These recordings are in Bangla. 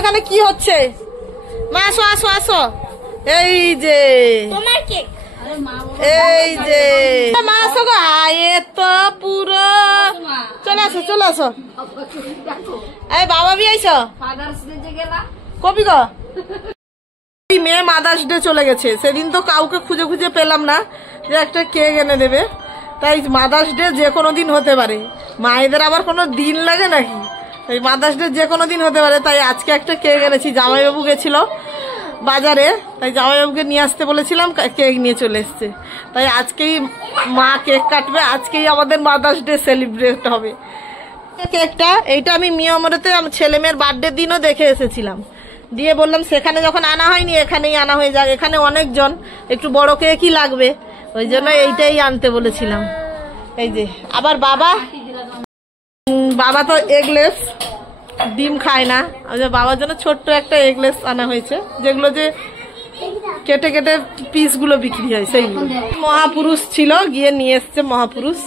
এখানে কি হচ্ছে? মা আসো আসো আসো। এই যে এই যে মা আসো গো। এ তো পুরো চলে আসো চলে আসো। এই বাবা বি আইসো কবি গো। মেয়ে মাদার্স ডে চলে গেছে, সেদিন তো কাউকে খুঁজে খুঁজে পেলাম না যে একটা কেক এনে দেবে। তাই মাদার্স ডে যে কোনো দিন হতে পারে, মায়েদের আবার কোনো দিন লাগে নাকি? তাই মাদার্স ডে যে কোনো দিন হতে পারে। তাই আজকে একটা কেক এনেছি। জামাইবাবু গেছিল বাজারে, তাই জামাইবাবুকে নিয়ে আসতে বলেছিলাম, কেক নিয়ে চলে এসছে। তাই আজকেই মা কেক কাটবে, আজকেই আমাদের মাদার্স ডে সেলিব্রেট হবে। কেকটা এইটা আমি মিয়ামরেতে আমার ছেলে মেয়ের বার্থডে দিনও দেখে এসেছিলাম, দিয়ে বললাম সেখানে যখন আনা হয়নি এখানেই আনা হয়ে যাক, এখানে অনেকজন একটু বড় কেকই লাগবে, ওই জন্য এইটাই আনতে বলেছিলাম। এই যে আবার বাবা তো এগলেস ডিম খায় না, বাবার জন্য ছোট্ট একটা এগলেস আনা হয়েছে, যেগুলো যে কেটে কেটে পিস গুলো বিক্রি হয় সেইগুলো। মহাপুরুষ ছিল, গিয়ে নিয়ে এসছে মহাপুরুষ।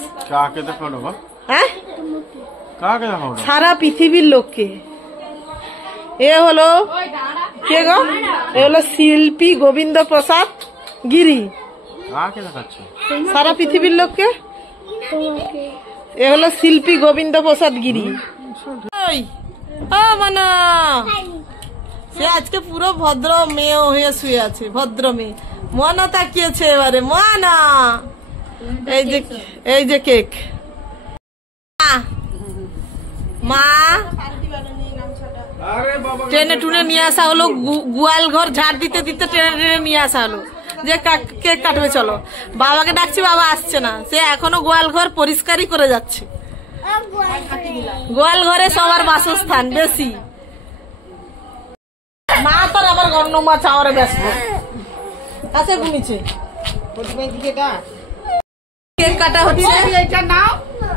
হ্যাঁ সারা পৃথিবীর লোককে। এ হলো কে গো? এ হলো শিল্পী গোবিন্দ প্রসাদ গিরি, সারা পৃথিবীর লোককে। এ হলো শিল্পী গোবিন্দ প্রসাদ গিরি। মানা সে আজকে পুরো ভদ্র মেয়ে হয়ে শুয়ে আছে, ভদ্র মেয়ে। মনা তাকিয়েছে এবারে, মনা এই যে কেক। মা ট্রেনে টুনে নিয়ে আসা হলো, গোয়াল ঘর ঝাড় দিতে দিতে ট্রেনে ট্রেনে নিয়ে আসা হলো যে কেক কাটবে চলো। বাবাকে ডাকছি, বাবা আসছে না, সে এখনো গোয়াল ঘর পরিষ্কারই করে যাচ্ছে। গোয়াল ঘরে সবার বাসস্থান বেশি। মা তোর আবার গণ্য মা চাওয়ারে ব্যস্ত কাছে ঘুমিয়েছে। কেক কাটা হচ্ছে, নাও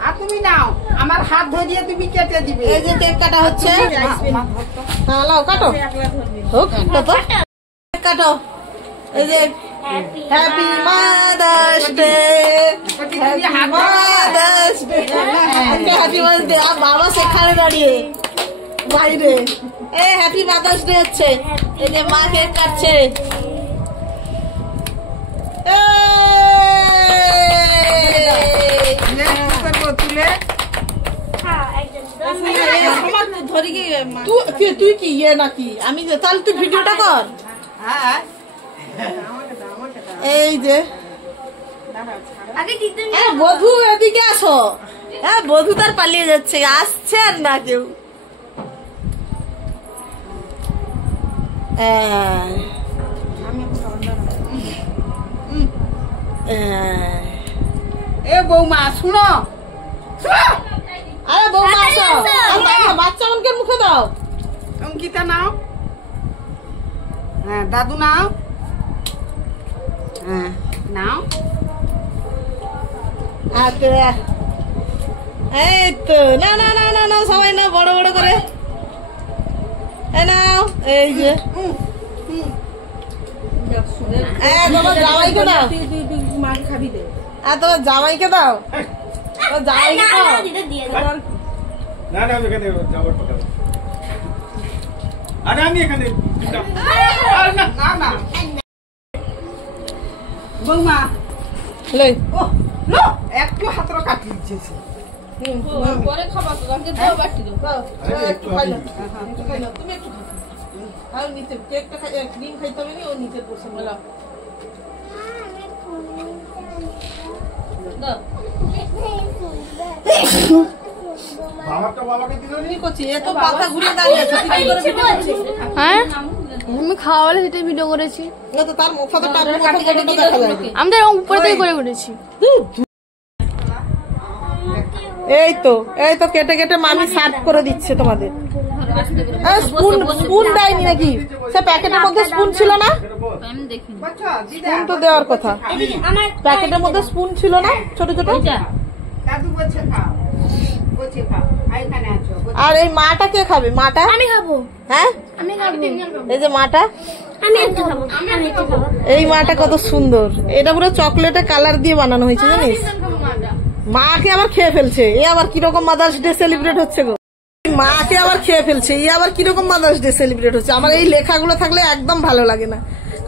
আর তুমি নাও, আমার হাত ধরিয়ে তুমি কেটে দিবে। এই যে কেক কাটা হচ্ছে, কাটো কাটো। এই যে happy mother's day, happy mother's day, happy mother's day. আর বাবা সেখানে দাঁড়িয়ে বাইরে, এই হ্যাপি মাদার্স ডে হচ্ছে। এই যে মা কেক কাটছে। তুই কি ইয়ে নাকি? আমি তাহলে তুই ভিডিওটা কর। এই যে বধূ এদিকে আসো। হ্যাঁ বধূ তার পালিয়ে যাচ্ছে, আসছে আর না কেউ। এ বৌমা শুনো, আরে বৌমা আসো, বাচ্চা মনকে মুখে দাও। অঙ্কিতা নাও, হ্যাঁ দাদু নাও, হ্যাঁ নাও। এই তো না না না না না, সবাই না বড় বড় করে নাও। এই যে তোমার জামাইকে দাও, খাবি দে। আর তোমার জামাইকে দাও, জামাইকে দাও। না না এখানে যাওয়ার কথা, আরে আমি এখানে না না বৌমা লই ও লো একটু হাতরা কাটি দিয়েছে। পরে খাবা তো, আমাকে দাও বাটি দাও। আরে একটু খাইলো, খাইলো তুমি একটু খাও। আর নিচে কেকটা ক্রিম খাইতে হবে না, ও নিচে বসে বলা দাও। আমি খাওয়ালে সেটা ভিডিও করেছি, আমাদের উপরে থেকে করে করেছি। এই তো কেটে কেটে মামি সার্ভ করে দিচ্ছে তোমাদের। স্পুন দেয়নি নাকি? সে প্যাকেটের মধ্যে স্পুন ছিল না? স্পুন তো দেওয়ার কথা, প্যাকেটের মধ্যে স্পুন ছিল না ছোট ছোট? আর এই মাটা কে খাবে? মাটা আমি খাবো। হ্যাঁ আমি খাবো। এই যে মাটা, আমি একটু খাবো। এই মাটা কত সুন্দর, এটা পুরো চকলেটে কালার দিয়ে বানানো হয়েছে জানিস? মাকে আবার খেয়ে ফেলছে। এ আবার কিরকম মাদার্স ডে সেলিব্রেট হচ্ছে গো। মাকে আবার খেয়ে ফেলছে। এই আবার কিরকম মাদার্স ডে সেলিব্রেট হচ্ছে? আমার এই লেখাগুলো থাকলে একদম ভালো লাগে না,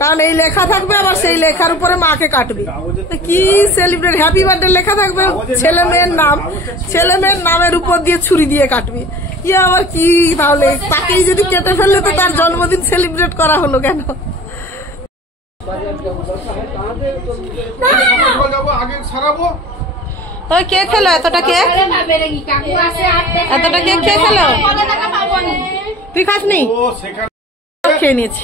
কারণ এই লেখা থাকবে আবার সেই লেখার উপরে মাকে কাটবে। কি সেলিব্রেট? হ্যাপি বার্থডে লেখা থাকবে, ছেলে মেয়ের নামের উপর দিয়ে ছুরি দিয়ে কাটবে। ইয়ে আবার কি? তাহলে তাকেই যদি কেটে ফেললে তো তার জন্মদিন সেলিব্রেট করা হলো কেন? ওই কে খেলো এতটা কেক? এতটা কেক কে খেলো? তুই খাসনি? খেয়ে নিয়েছি।